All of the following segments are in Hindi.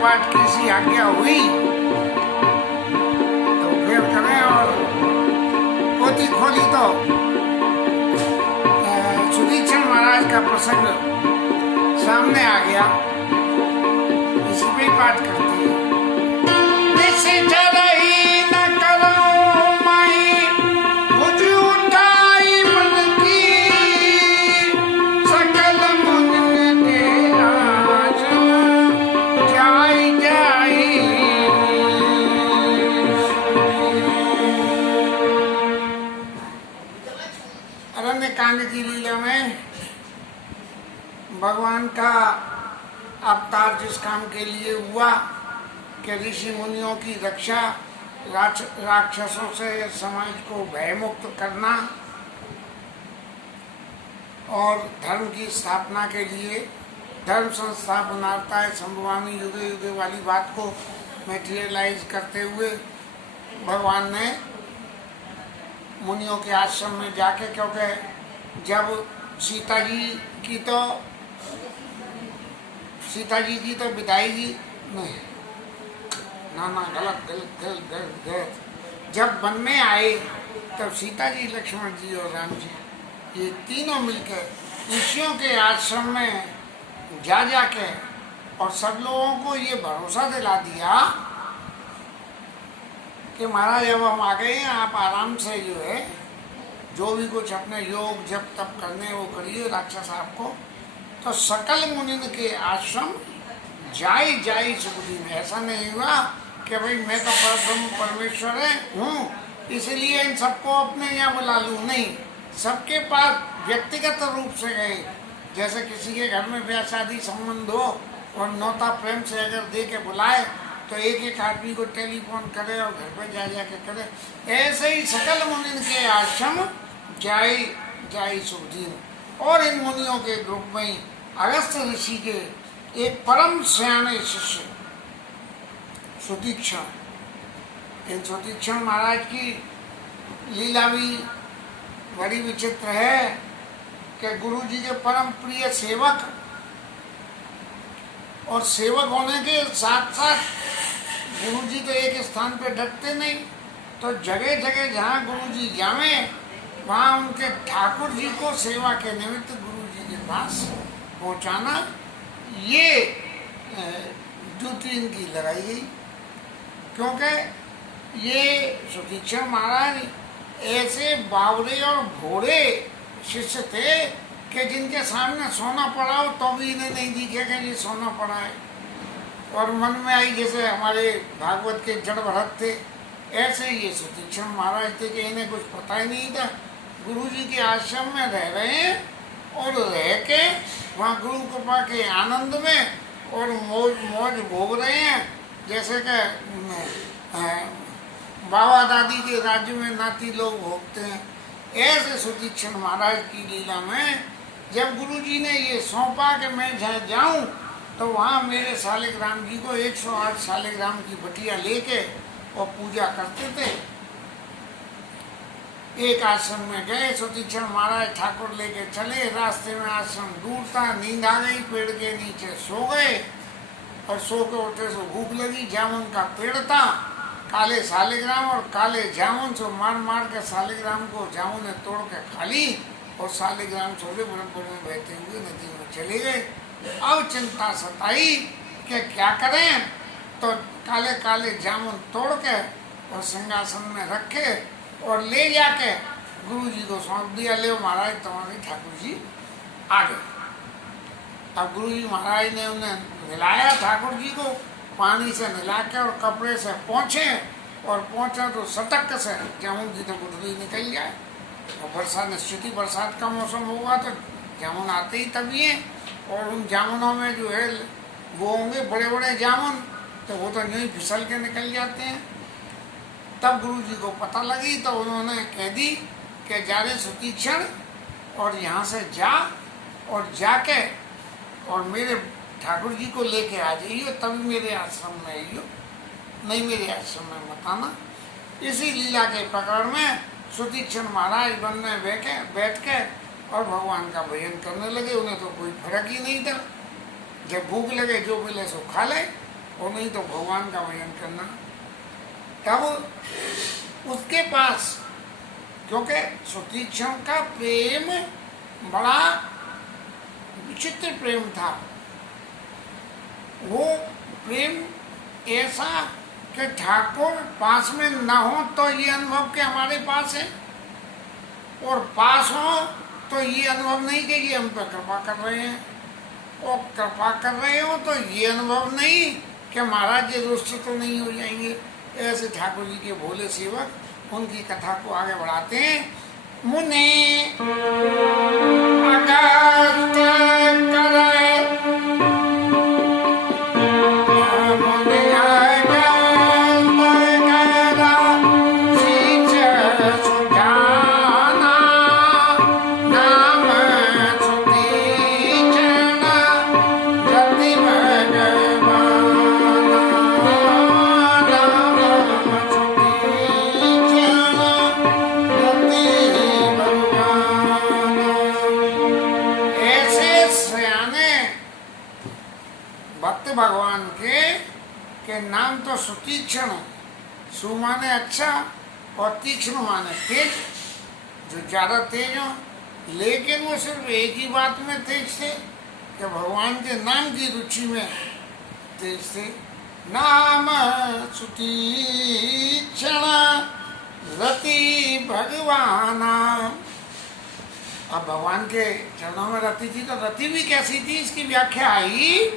पाठ की सी आज्ञा हुई तो फिर करें। और पोथी खोली तो सुदीक्षण महाराज का प्रसंग सामने आ गया। इसी पे पाठ करते हैं। कांड की लीला में भगवान का अवतार जिस काम के लिए हुआ कि ऋषि मुनियों की रक्षा, राक्षसों से समाज को भयमुक्त करना और धर्म की स्थापना के लिए धर्म संस्थापनार्था संभवामी युगे युगे वाली बात को मेटीरियलाइज करते हुए भगवान ने मुनियों के आश्रम में जाके, क्योंकि जब सीता जी की तो विदाई नहीं, ना गलत गलत गलत गलत गलत। जब वन में आए तब सीता जी, लक्ष्मण जी और राम जी ये तीनों मिलकर ऋषियों के आश्रम में जाके और सब लोगों को ये भरोसा दिला दिया कि महाराज अब हम आ गए हैं, आप आराम से जो है जो भी कुछ अपने योग जब तब करने वो करिए, राक्षस आपको। तो सकल मुनिन के आश्रम जाई सुखदीन। ऐसा नहीं हुआ कि भाई मैं तो परब्रह्म परमेश्वर हूँ इसलिए इन सबको अपने यहाँ बुला लूँ, नहीं, सबके पास व्यक्तिगत रूप से गए। जैसे किसी के घर में ब्याह शादी संबंध हो और न्योता प्रेम से अगर दे के बुलाए तो एक एक आदमी को टेलीफोन करे और घर पे जा के करे। ऐसे ही सकल मुनिन के आश्रम जाई सुखदीन। और इन मुनियों के ग्रुप में अगस्त ऋषि के एक परम सयाने शिष्य सुदीक्षण। इन सुदीक्षण महाराज की लीला भी बड़ी विचित्र है कि गुरु जी के परम प्रिय सेवक और सेवक होने के साथ साथ गुरु जी तो एक स्थान पे डटते नहीं, तो जगह जगह जहाँ गुरु जी जावे वहाँ उनके ठाकुर जी को सेवा के निमित्त गुरु जी के पास पहुँचाना, ये ड्यूटी इनकी लगाई गई। क्योंकि ये सुदीक्षण महाराज ऐसे बावरे और भोरे शिष्य थे कि जिनके सामने सोना पड़ा हो तो भी इन्हें नहीं दिखेगा ये सोना पड़ा है। और मन में आई जैसे हमारे भागवत के जड़ भरत थे, ऐसे ये सुदीक्षण महाराज थे कि इन्हें कुछ पता ही नहीं था। गुरु जी के आश्रम में रह रहे हैं और रह के वहाँ गुरु कृपा के आनंद में और मौज भोग रहे हैं, जैसे कि बाबा दादी के राज्य में नाती लोग भोगते हैं। ऐसे सुदीक्षण महाराज की लीला में जब गुरु जी ने ये सौंपा कि मैं जहाँ जाऊँ तो वहाँ मेरे शालिग्राम जी को 108 शालिग्राम की बटिया लेके और पूजा करते थे। एक आश्रम में गए, सुदीक्षण महाराज ठाकुर लेके चले, रास्ते में आश्रम दूर था, नींद आ गई, पेड़ के नीचे सो गए और सो के उठे सो भूख लगी। जामुन का पेड़ था, काले शालिग्राम और काले जामुन से मार के शालिग्राम को जामुन ने तोड़ के खा ली और शालिग्राम छोटे बरमपुर में बहते हुए नदी में चले गए। अब चिंता सताई कि क्या करें, तो काले काले जामुन तोड़ के और सिंहासन में रखे और ले जाके गुरु जी को सौंप दिया, ले महाराज तुम्हारे ठाकुर जी आ गए। अब गुरु जी महाराज ने उन्हें नहलाया ठाकुर जी को, पानी से नहला के और कपड़े से पोंछे और पोंछा तो सटक से जामुन की तो गुठली निकल जाए। और बरसात निश्चित ही बरसात का मौसम होगा तो जामुन आते ही तभी है। और उन जामुनों में जो है वो होंगे बड़े बड़े जामुन, तो वो तो यूँ ही फिसल के निकल जाते हैं। तब गुरु जी को पता लगी तो उन्होंने कह दी कि जा रे सुदीक्षण और यहाँ से जा और जाके और मेरे ठाकुर जी को लेके आ जाइए, तभी मेरे आश्रम में आइयो, नहीं मेरे आश्रम में मत आना। इसी लीला के प्रकरण में सुदीक्षण महाराज वन में बैठ के और भगवान का भजन करने लगे। उन्हें तो कोई फर्क ही नहीं था, जब भूख लगे जो मिले सो खा ले और नहीं तो भगवान का भजन करना। तब उसके पास, क्योंकि सुतीक्षण का प्रेम बड़ा विचित्र प्रेम था। वो प्रेम ऐसा कि ठाकुर पास में न हो तो ये अनुभव कि हमारे पास है, और पास हो तो ये अनुभव नहीं कि ये हम पर कृपा कर रहे हैं, और कृपा कर रहे हो तो ये अनुभव नहीं कि महाराज जी रुष्ट तो नहीं हो जाएंगे। ऐसे ठाकुर जी के भोले सेवक उनकी कथा को आगे बढ़ाते हैं। मुनि अगस्त करे भगवान के नाम तो सुतीक्षण, सु माने अच्छा और तीक्ष्ण माने तेज, जो ज्यादा तेज हो। लेकिन वो सिर्फ एक ही बात में तेज थे कि भगवान के नाम की रुचि में तेज थे। नाम सुतीक्षण रति भगवान। अब भगवान के चरणों में रति थी, तो रति भी कैसी थी इसकी व्याख्या आई।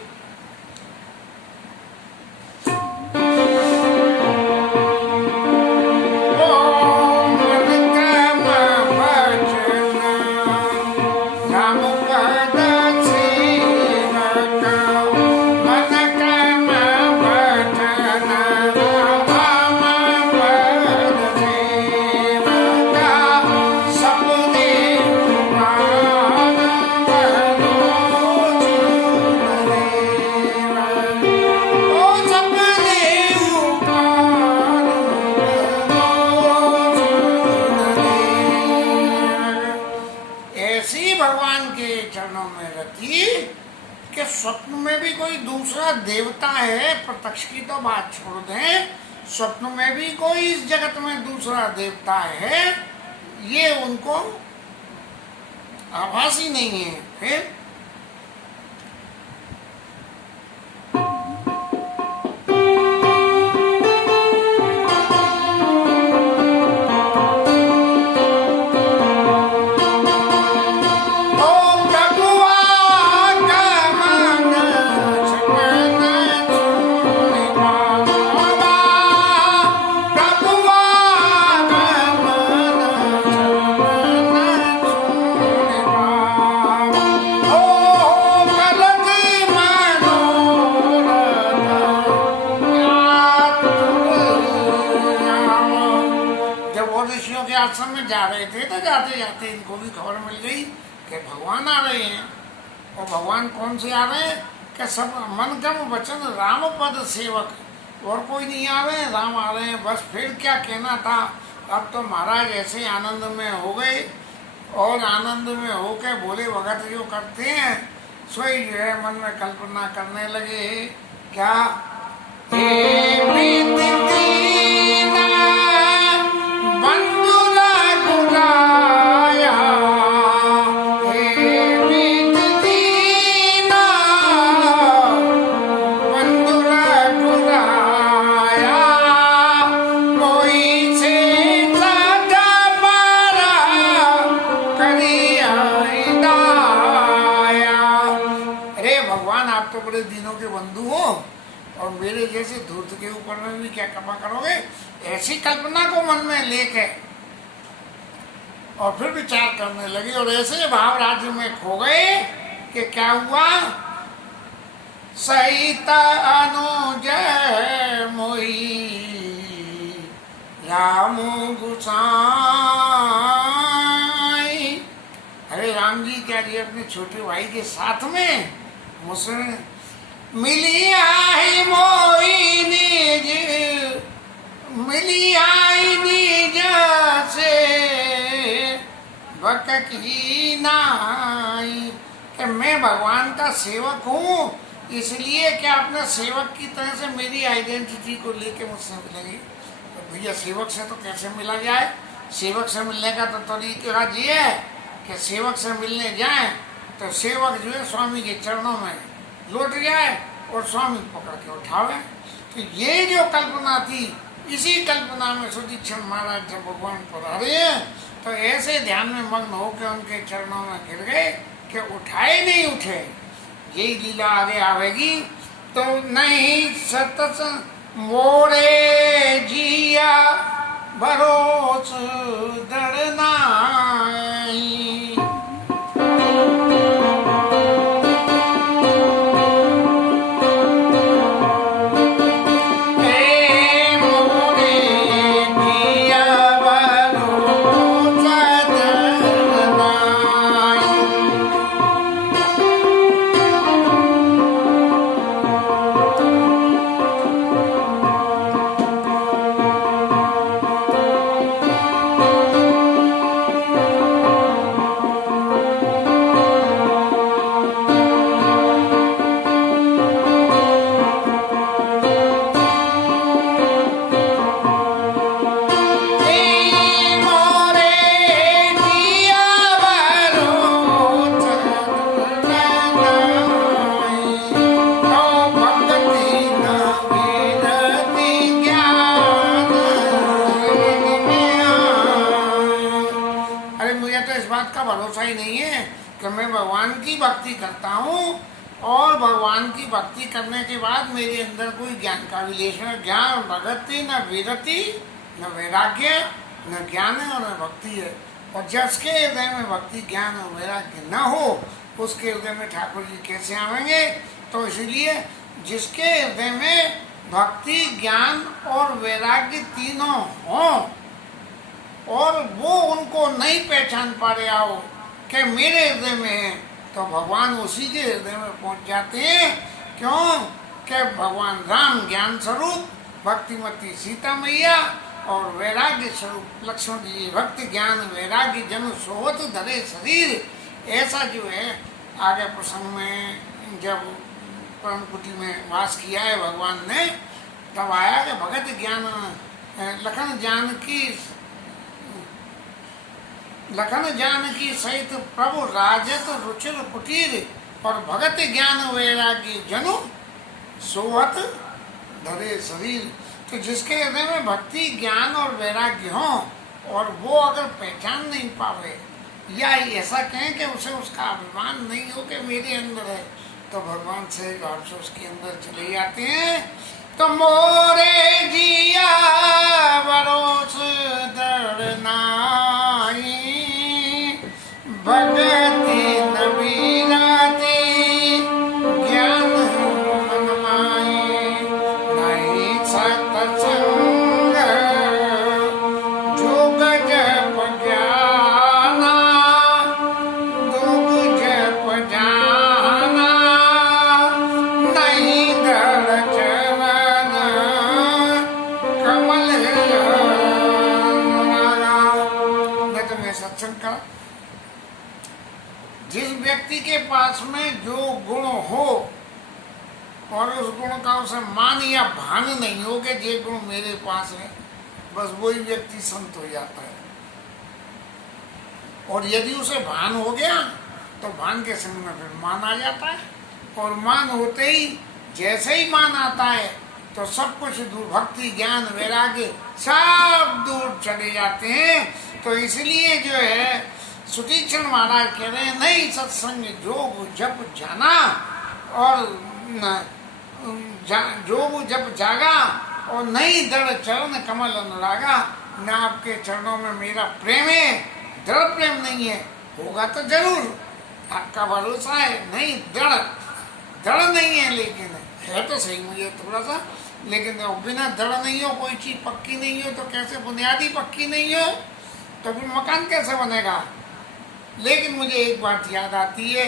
स्वप्न में भी कोई दूसरा देवता है, प्रत्यक्ष की तो बात छोड़ दें, स्वप्न में भी कोई इस जगत में दूसरा देवता है, ये उनको आभास ही नहीं है। फिर आश्रम में जा रहे थे तो जाते जाते इनको भी खबर मिल गई कि भगवान आ रहे हैं। और भगवान कौन से आ रहे हैं कि सब मन क्रम वचन राम पद सेवक, और कोई नहीं आ रहे हैं, राम आ रहे हैं। बस फिर क्या कहना था। अब तो महाराज ऐसे आनंद में हो गए, और आनंद में होकर बोले भगत जो करते हैं सोई जो है मन में कल्पना करने लगे। क्या दिनों के बंधु हो और मेरे जैसे धूर्त के ऊपर में भी क्या कृपा करोगे। ऐसी कल्पना को मन में लेके और फिर विचार करने लगे, और ऐसे भाव राज्य में खो गए कि क्या हुआ। सहित अनुज मोही राम गुसाई। अरे राम जी क्या जी अपने छोटे भाई के साथ में मुझसे मिली आई मोई निज, मिली आई निज से बक की नाई। कि मैं भगवान का सेवक हूँ, इसलिए क्या अपने सेवक की तरह से मेरी आइडेंटिटी को लेके मुझसे मिलेंगे? तो भैया सेवक से तो कैसे मिला जाए? सेवक से मिलने का तो तरीका ये है कि सेवक से मिलने जाए तो सेवक जो है स्वामी के चरणों में लौट जाए और स्वामी पकड़ के उठावे। तो ये जो कल्पना थी, इसी कल्पना में सुदीक्षण महाराज जब भगवान पधारे हैं तो ऐसे ध्यान में मग्न होकर उनके चरणों में गिर गए कि उठाए नहीं उठे। यही लीला आगे आवेगी। तो नहीं सतस मोरे जिया भरोस डरना, भरोसा ही नहीं है कि मैं भगवान की भक्ति करता हूँ और भगवान की भक्ति करने के बाद मेरे अंदर कोई ज्ञान का विलेशन, ज्ञान भगति न विरति न वैराग्य न ज्ञान है और न भक्ति है। और जिसके हृदय में भक्ति ज्ञान और वैराग्य न हो उसके हृदय में ठाकुर जी कैसे आवेंगे? तो इसलिए जिसके हृदय में भक्ति ज्ञान और वैराग्य तीनों हों और वो उनको नहीं पहचान पा रहा हो कि मेरे हृदय में है, तो भगवान उसी के हृदय में पहुंच जाते हैं। क्यों? कि भगवान राम ज्ञान स्वरूप, भक्तिमती सीता मैया और वैराग्य स्वरूप लक्ष्मण जी भक्ति ज्ञान वैराग्य जन सोवत धरे शरीर। ऐसा जो है आगे प्रसंग में जब परम कुटी में वास किया है भगवान ने, तब आया कि भगत ज्ञान लखन जानकी सहित प्रभु राजत रुचिर कुटीर और भगत ज्ञान वैराग्य जनु सोहत धरे शरीर। तो जिसके हृदय में भक्ति ज्ञान और वैराग्य हो और वो अगर पहचान नहीं पावे या ऐसा कहें कि उसे उसका अभिमान नहीं हो कि मेरे अंदर है, तो भगवान से से उसके अंदर चले जाते हैं। तो मोरे जिया भरोस डरनाई भगति नबीराती ज्ञान मनमाई नहीं सत्संग जोग जप ज्ञाना दुग जप जाना नहीं दर चरण कमल। मैं तुम्हें सत्संग करा। जिस व्यक्ति के पास में जो गुण हो और उस गुण का उसे मान या भान नहीं हो कि ये गुण मेरे पास है, बस वही व्यक्ति संत हो जाता है। और यदि उसे भान हो गया तो भान के संग में फिर मान आ जाता है, और मान होते ही जैसे ही मान आता है तो सब कुछ दूर, भक्ति ज्ञान वैराग्य सब दूर चले जाते हैं। तो इसलिए जो है सुतीक्षण महाराज कह रहे हैं, नहीं सत्संग जोग जप जाना और जोग जप जागा और नहीं दृढ़ चरण कमल अनुरागा। न आपके चरणों में मेरा प्रेम है, दृढ़ प्रेम नहीं है, होगा तो जरूर, आपका भरोसा है, नहीं दृढ़ नहीं है, लेकिन है तो सही मुझे थोड़ा सा, लेकिन बिना दृढ़ नहीं हो, कोई चीज पक्की नहीं हो तो कैसे, बुनियादी पक्की नहीं हो तो फिर मकान कैसे बनेगा। लेकिन मुझे एक बात याद आती है,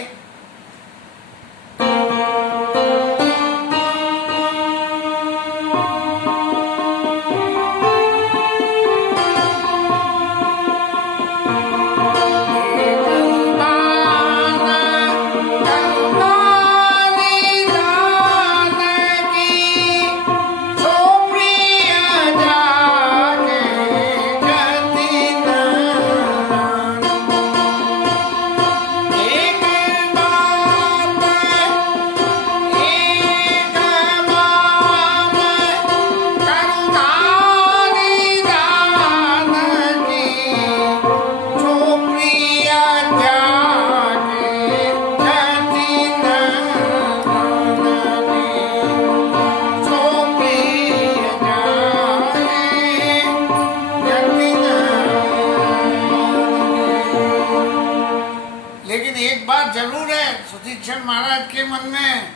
सुतीक्षण महाराज के मन में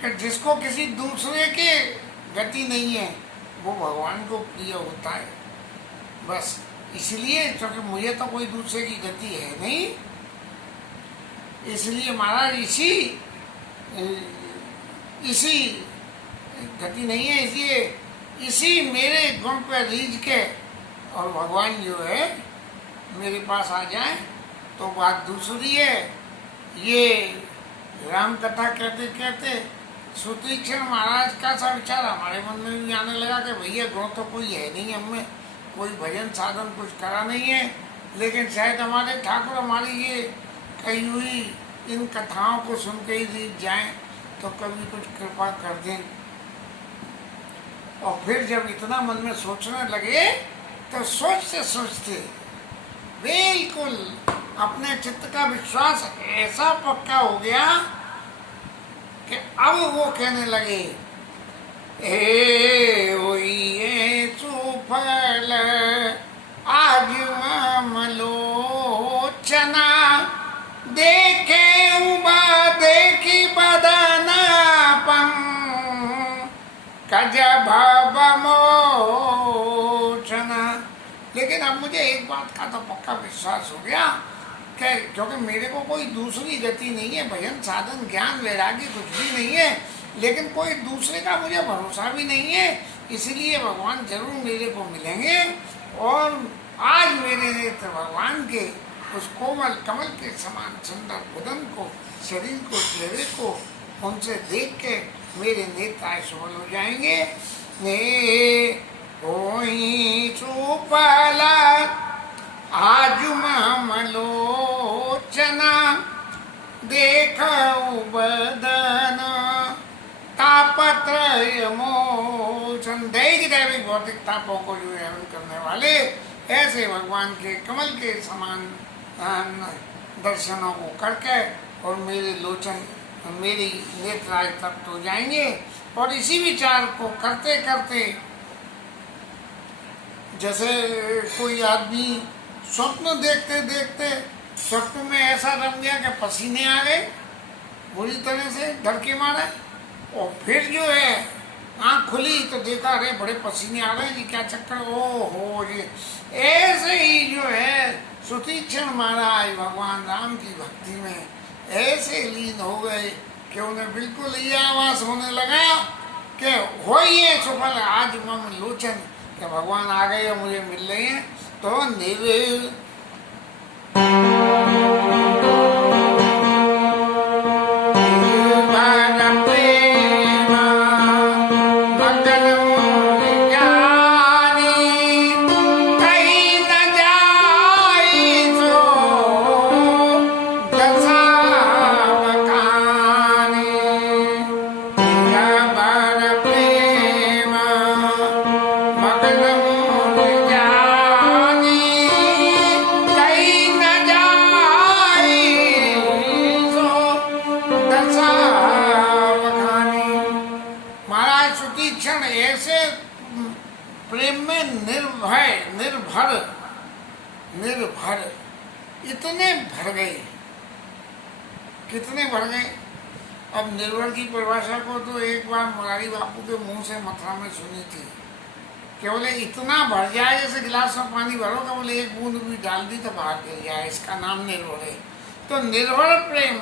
कि जिसको किसी दूसरे के गति नहीं है वो भगवान को प्रिय होता है। बस इसलिए, क्योंकि मुझे तो कोई दूसरे की गति है नहीं, इसलिए महाराज इसी गति नहीं है, इसलिए इसी मेरे गुण पर रीझ के और भगवान जो है मेरे पास आ जाए तो बात दूसरी है। ये राम कथा कहते कहते सुतीक्षण महाराज का सा विचार हमारे मन में भी आने लगा कि भैया गुण तो कोई है नहीं हमें, कोई भजन साधन कुछ करा नहीं है, लेकिन शायद हमारे ठाकुर हमारी ये कही हुई इन कथाओं को सुन के ही रीझ जाएं तो कभी कुछ कृपा कर दें। और फिर जब इतना मन में सोचने लगे तो सोचते सोचते बिल्कुल अपने चित्त का विश्वास ऐसा पक्का हो गया कि अब वो कहने लगे, हे ओए सुफल आज ममलोचना, देखे देखी बदनापम कज भवमोचना। लेकिन अब मुझे एक बात का तो पक्का विश्वास हो गया कि क्योंकि मेरे को कोई दूसरी गति नहीं है, भजन साधन ज्ञान वैराग्य कुछ भी नहीं है, लेकिन कोई दूसरे का मुझे भरोसा भी नहीं है, इसलिए भगवान जरूर मेरे को मिलेंगे। और आज मेरे नेत्र भगवान के उस कोमल कमल के समान सुंदर बदन को, शरीर को, चेहरे को उनसे देख के मेरे नेत्र सुबल हो जाएंगे। होई सुफला आज ममलोचना, देखऊ बदन तापत्रय मोचन। दैहिक दैविक भौतिक तापों को जो है हरण करने वाले ऐसे भगवान के कमल के समान दर्शनों को करके और मेरे लोचन, मेरी नेत्राय तप्त हो जाएंगे। और इसी विचार को करते करते जैसे कोई आदमी स्वप्न देखते देखते स्वप्न में ऐसा रम गया कि पसीने आ गए बुरी तरह से डर के मारे, और फिर जो है आँख खुली तो देखा अरे बड़े पसीने आ रहे हैं जी, क्या चक्कर, ओ हो जी। ऐसे ही जो है सुतीक्षण महाराज भगवान राम की भक्ति में ऐसे लीन हो गए कि उन्हें बिल्कुल ये आवाज होने लगा कि होइए सुफल आज मम लोचन, कि भगवान आ गए और मुझे मिल रहे हैं। तो निर् निर्भर इतने भर गए, कितने भर गए। अब निर्भर की परिभाषा को तो एक बार मुरारी बापू के मुंह से मथुरा में सुनी थी कि बोले इतना भर जाए जैसे गिलास में पानी भरोगे, बोले एक बूंद भी डाल दी तो बाहर गिर जाए, इसका नाम निर्भर है। तो निर्भर प्रेम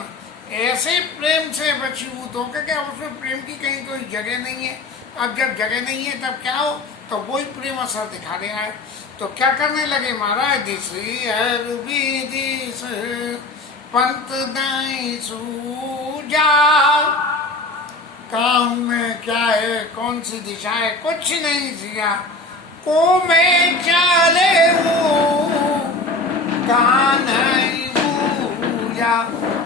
ऐसे प्रेम से बचीभूत हो के क्या उसमें प्रेम की कहीं कोई जगह नहीं है। अब जब जगह नहीं है तब क्या हो, तो वही प्रेम असर दिखा रहा है। तो क्या करने लगे महाराज, दिस पंत दाई सूजा, काम में क्या है, कौन सी दिशा है, कुछ नहीं सिया को मैं चले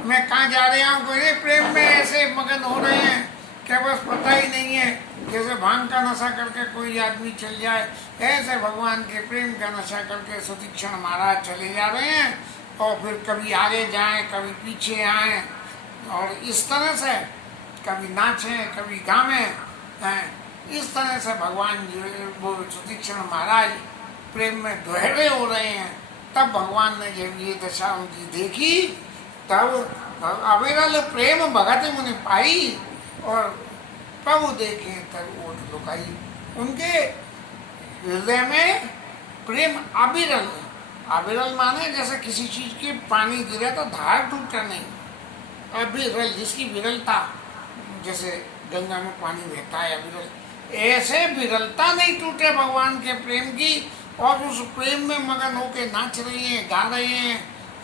मैं कहाँ जा रहा हूँ, कोई प्रेम में ऐसे मगन हो रहे हैं कि बस पता ही नहीं है। जैसे भांग का नशा करके कोई आदमी चल जाए, ऐसे भगवान के प्रेम का नशा करके सुतीक्षण महाराज चले जा रहे हैं, और फिर कभी आगे जाएं कभी पीछे आएं, और इस तरह से कभी नाचें कभी गावें। इस तरह से भगवान वो सुतीक्षण महाराज प्रेम में दोहरे हो रहे हैं। तब भगवान ने जब ये दशा उनकी देखी, तब अविरल प्रेम भगत मुनि पाई और प्रभु देखे तर ओट लुकाई। उनके हृदय में प्रेम अविरल, अविरल माने जैसे किसी चीज की पानी गिरे तो धार टूटा नहीं, अविरल जिसकी विरलता, जैसे गंगा में पानी बहता है अविरल, ऐसे विरलता नहीं टूटे भगवान के प्रेम की। और उस प्रेम में मगन होके नाच रहे हैं, गा रहे हैं,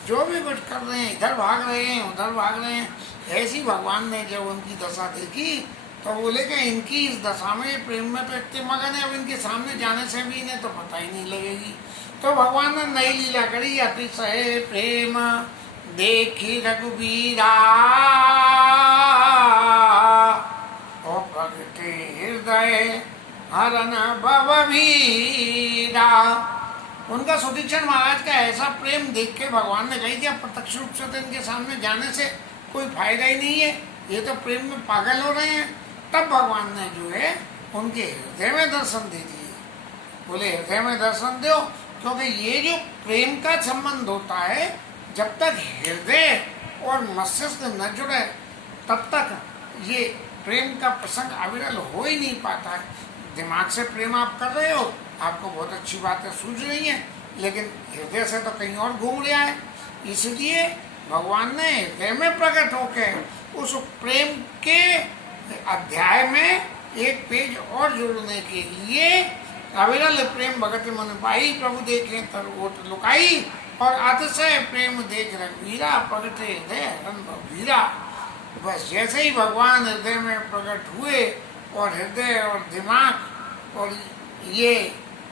जो भी कुछ कर रहे हैं, इधर भाग रहे हैं उधर भाग रहे हैं। ऐसी भगवान ने जब उनकी दशा देखी तो बोले कि इनकी इस दशा में प्रेम में तो इतने मगन है, अब इनके सामने जाने से भी इन्हें तो पता ही नहीं लगेगी। तो भगवान ने नई लीला करी, अतिशय प्रेम देखी रघुबीरा और प्रगटे हृदय हरन भवभीरा। उनका सुदीक्षण महाराज का ऐसा प्रेम देख के भगवान ने कही कि प्रत्यक्ष रूप से तो इनके सामने जाने से कोई फायदा ही नहीं है, ये तो प्रेम में पागल हो रहे हैं। तब भगवान ने जो है उनके हृदय में दर्शन दे दिए। बोले हृदय में दर्शन दो, क्योंकि ये जो प्रेम का संबंध होता है, जब तक हृदय और मस्तिष्क न जुड़े तब तक ये प्रेम का प्रसंग अविरल हो ही नहीं पाता है। दिमाग से प्रेम आप कर रहे हो, आपको बहुत अच्छी बातें सूझ रही हैं, लेकिन हृदय से तो कहीं और घूम रहा है। इसलिए भगवान ने हृदय में प्रकट होकर उस प्रेम के अध्याय में एक पेज और जोड़ने के लिए अविरल प्रेम भगत मुनि पाई, प्रभु देखे तर ओट लुकाई और अतिशय प्रेम देख रघुवीरा प्रगटे हृदय हरन भवभीरा। बस जैसे ही भगवान हृदय में प्रकट हुए और हृदय और दिमाग और ये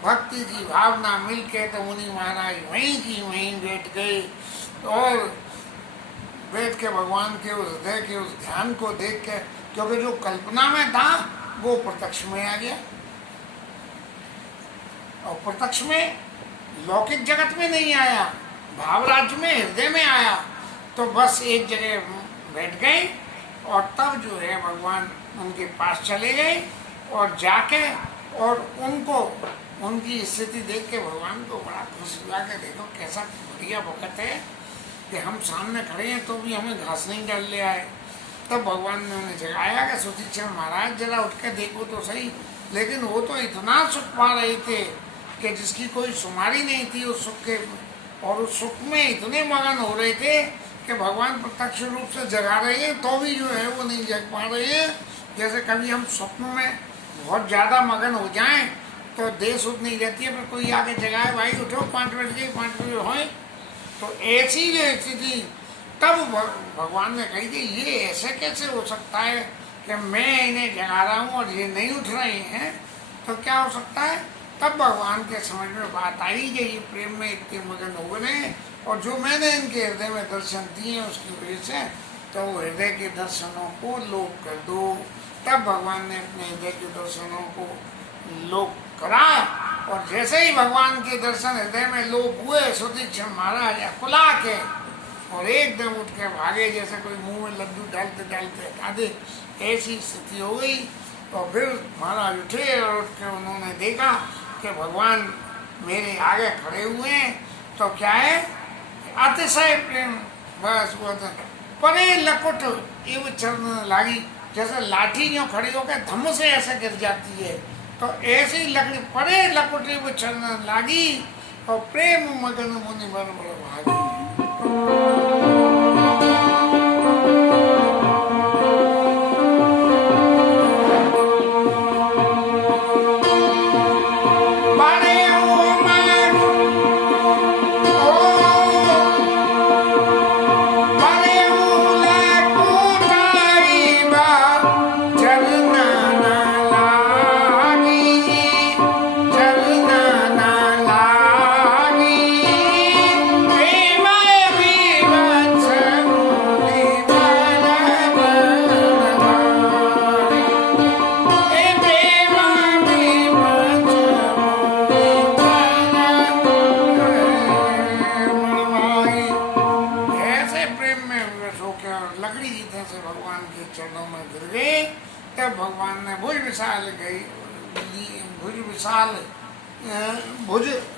भक्ति की भावना मिलके तो मुनि महाराज वहीं की वहीं बैठ गए और बैठ के भगवान के उस हृदय के उस ध्यान को देख के, क्योंकि जो कल्पना में था वो प्रत्यक्ष में आ गया और प्रत्यक्ष में लौकिक जगत में नहीं आया, भाव राज्य में हृदय में आया। तो बस एक जगह बैठ गए और तब जो है भगवान उनके पास चले गए और जाके और उनको उनकी स्थिति देख के भगवान को बड़ा खुश हुआ कि देखो कैसा बढ़िया वक्त है कि हम सामने खड़े हैं तो भी हमें घास नहीं डाल ले आए। तब भगवान ने उन्हें जगाया कि सुदीक्षण महाराज जरा उठ के देखो तो सही। लेकिन वो तो इतना सुख पा रहे थे कि जिसकी कोई शुमारी नहीं थी उस सुख के, और उस सुख में इतने मगन हो रहे थे कि भगवान प्रत्यक्ष रूप से जगा रहे हैं तो भी जो है वो नहीं जग पा रहे हैं। जैसे कभी हम स्वप्न में बहुत ज़्यादा मगन हो जाएं तो देह सुध नहीं रहती है, पर कोई आके जगाए भाई उठो 5 बजे 5 बजे होए, तो ऐसी जो स्थिति तब भगवान ने कही थी ये ऐसे कैसे हो सकता है कि मैं इन्हें जगा रहा हूँ और ये नहीं उठ रहे हैं, तो क्या हो सकता है। तब भगवान के समझ में बात आई कि ये प्रेम में इतने मगन हो गए और जो मैंने इनके हृदय में दर्शन दिए उसकी वजह से तो हृदय के दर्शनों को लोप कर दो। तब भगवान ने अपने हृदय के दर्शनों को लोप करा और जैसे ही भगवान के दर्शन हृदय में लोप हुए सुदीक्षण महाराज अकुला के और एकदम उठ के भागे, जैसे कोई मुंह में लड्डू डालते डालते हटा दे, ऐसी स्थिति हो गई। तो फिर महाराज उठे और उठ के उन्होंने देखा कि भगवान मेरे आगे खड़े हुए हैं। तो क्या है, अतिशय प्रेम, बस वो परे लकुट एवं चरण लागी, जैसे लाठी जो खड़ी होकर धम से ऐसे गिर जाती है, तो ऐसी लकड़ी परे लकुट एवं चरण लागी और प्रेम मगन मुनि बर बड़ भागी।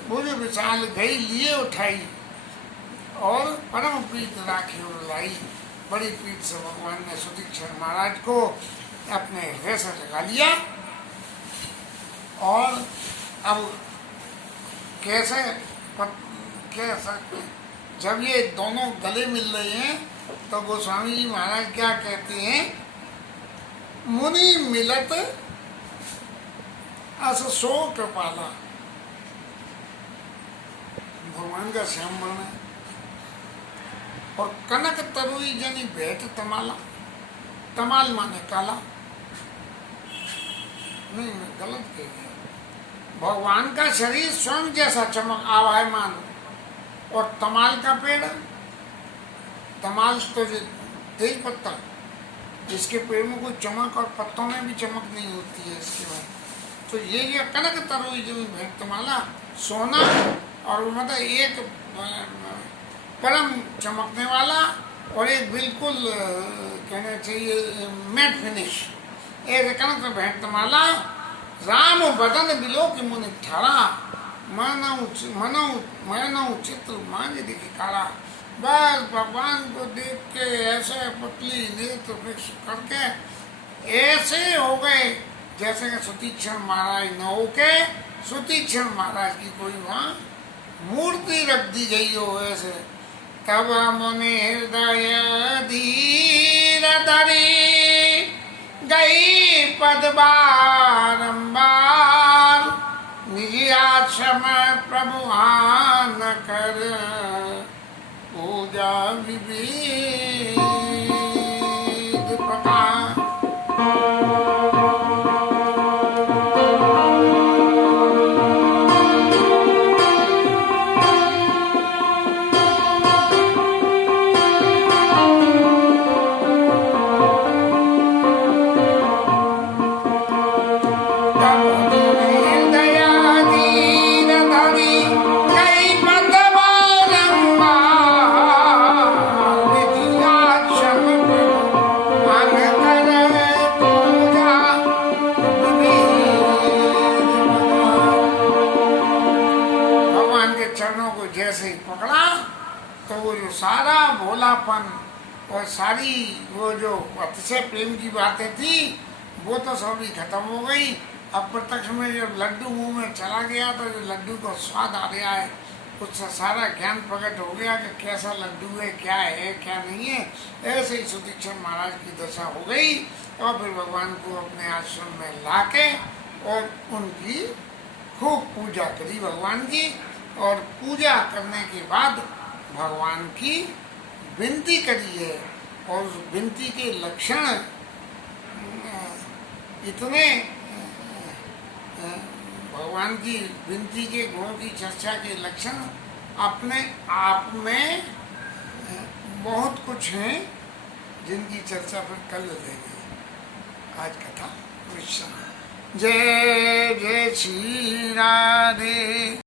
भुज विशाल गई लिए उठाई और परम प्रीत राखी और लाई। बड़ी पीठ से भगवान ने सुतीक्षण महाराज को अपने हृदय से लगा लिया। और अब कैसे कह सकते, जब ये दोनों गले मिल रहे हैं तो गोस्वामी जी महाराज क्या कहते हैं, मुनि मिलत अस सो कृपाला। भगवान का श्याम वर्ण है। और कनक तरुई जनी भेंट तमाला, तमाल माने काला, नहीं मैं गलत कह गया। भगवान का शरीर स्वयं जैसा चमक आवायमान, और तमाल का पेड़, तमाल तो तेज पत्ता, जिसके पेड़ में कोई चमक और पत्तों में भी चमक नहीं होती है इसके बाद। तो ये कनक तरुई जनी भेंट तमाला, सोना और मतलब एक परम चमकने वाला और एक बिल्कुल कहना चाहिए मैट फिनिश, एक कनक भेंट तमाला। राम बदन बिलो की मुनि ठाड़ा, मनऊ चित्र मांझ दिखे काड़ा। बस भगवान को देख के ऐसे पतली नेत्र वृक्ष करके ऐसे हो गए जैसे कि सुतीक्षण महाराज न हो के सुतीक्षण महाराज की कोई वहाँ मूर्ति रख दी गई हो ऐसे। तब मुनि हृदय धीर धरी गई पद बारंबार, निज आश्रम प्रभुआन कर पूजा विविध प्रकार। जैसे ही पकड़ा तो वो जो सारा भोलापन और सारी वो जो अतिशय प्रेम की बातें थी वो तो सभी खत्म हो गई। अब प्रत्यक्ष में जब लड्डू मुंह में चला गया तो जो लड्डू का स्वाद आ गया है, उससे सारा ज्ञान प्रकट हो गया कि कैसा लड्डू है क्या नहीं है। ऐसे ही सुतीक्षण महाराज की दशा हो गई और फिर भगवान को अपने आश्रम में लाके और उनकी खूब पूजा करी भगवान की। और पूजा करने के बाद भगवान की विनती करी है और उस विनती के लक्षण इतने, भगवान की विनती के गुणों की चर्चा के लक्षण अपने आप में बहुत कुछ हैं जिनकी चर्चा फिर कल लेंगे। आज कथा विश्राम। जय जय श्री राधे।